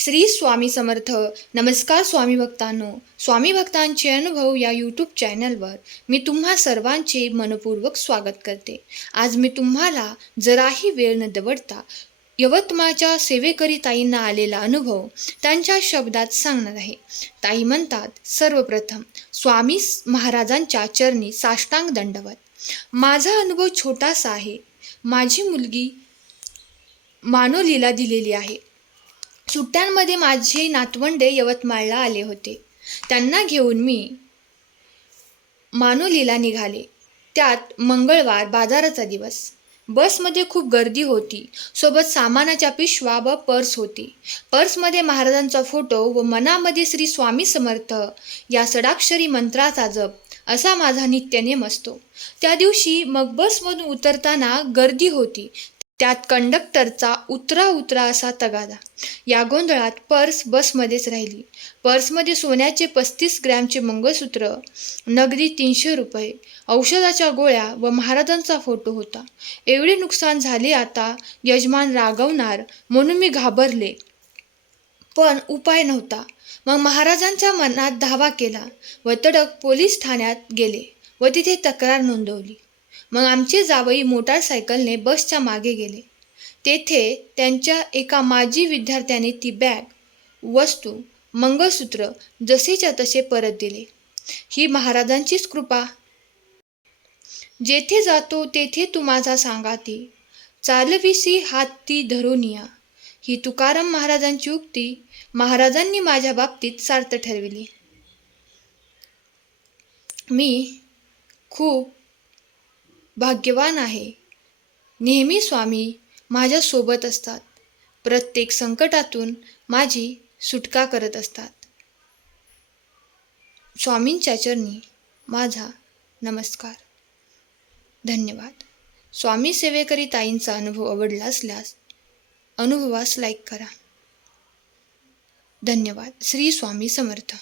श्री स्वामी समर्थ. नमस्कार स्वामी भक्तांनो. स्वामी भक्तांचे अनुभव या यूट्यूब चॅनलवर मी तुम्हा सर्वांचे मनपूर्वक स्वागत करते. आज मी तुम्हाला जराही वेळ न दवडता यवतमाळच्या सेवेकरी ताईंना आलेला अनुभव त्यांच्या शब्दात सांगणार आहे. ताई म्हणतात सर्वप्रथम स्वामी महाराजांच्या चरणी साष्टांग दंडवत. माझा अनुभव छोटासा आहे. माझी मुलगी मानोलीला दिलेली आहे. सुट्ट्यांमध्ये माझे नातवंडे यवतमाळला आले होते. त्यांना घेऊन मी मानोलीला निघाले. त्यात मंगळवार बाजाराचा दिवस. बसमध्ये खूप गर्दी होती. सोबत सामानाच्या पिशवा व पर्स होती. पर्समध्ये महाराजांचा फोटो व मनामध्ये श्री स्वामी समर्थ या सडाक्षरी मंत्राचा जप असा माझा नित्यनेम असतो. त्या दिवशी मग बसमधून उतरताना गर्दी होती. त्यात कंडक्टरचा उतरा उतरा असा तगादा. या गोंधळात पर्स बसमध्येच राहिली. पर्समध्ये सोन्याचे पस्तीस ग्रॅमचे मंगळसूत्र नगदी तीनशे रुपये औषधाच्या गोळ्या व महाराजांचा फोटो होता. एवढे नुकसान झाले आता यजमान रागवणार म्हणून मी घाबरले. पण उपाय नव्हता. मग महाराजांच्या मनात धावा केला व तडक पोलीस ठाण्यात गेले व तिथे तक्रार नोंदवली. मग आमचे जावई मोटारसायकलने बसच्या मागे गेले. तेथे त्यांच्या एका माजी विद्यार्थ्याने ती बॅग वस्तू मंगळसूत्र जसेच्या तसे परत दिले. ही महाराजांचीच कृपा. जेथे जातो तेथे तू माझा सांगा ती. चालविसी हात ती धरून धरुनिया ही तुकाराम महाराजांची उक्ती महाराजांनी माझ्या बाबतीत सार्थ ठरविली. मी खूप भाग्यवान आहे. नेहमी स्वामी माझ्यासोबत असतात. प्रत्येक संकटातून माझी सुटका करत असतात. स्वामींच्या चरणी माझा नमस्कार. धन्यवाद. स्वामी सेवेकरी ताईंचा अनुभव आवडला असल्यास अनुभवास लाईक करा. धन्यवाद. श्री स्वामी समर्थ.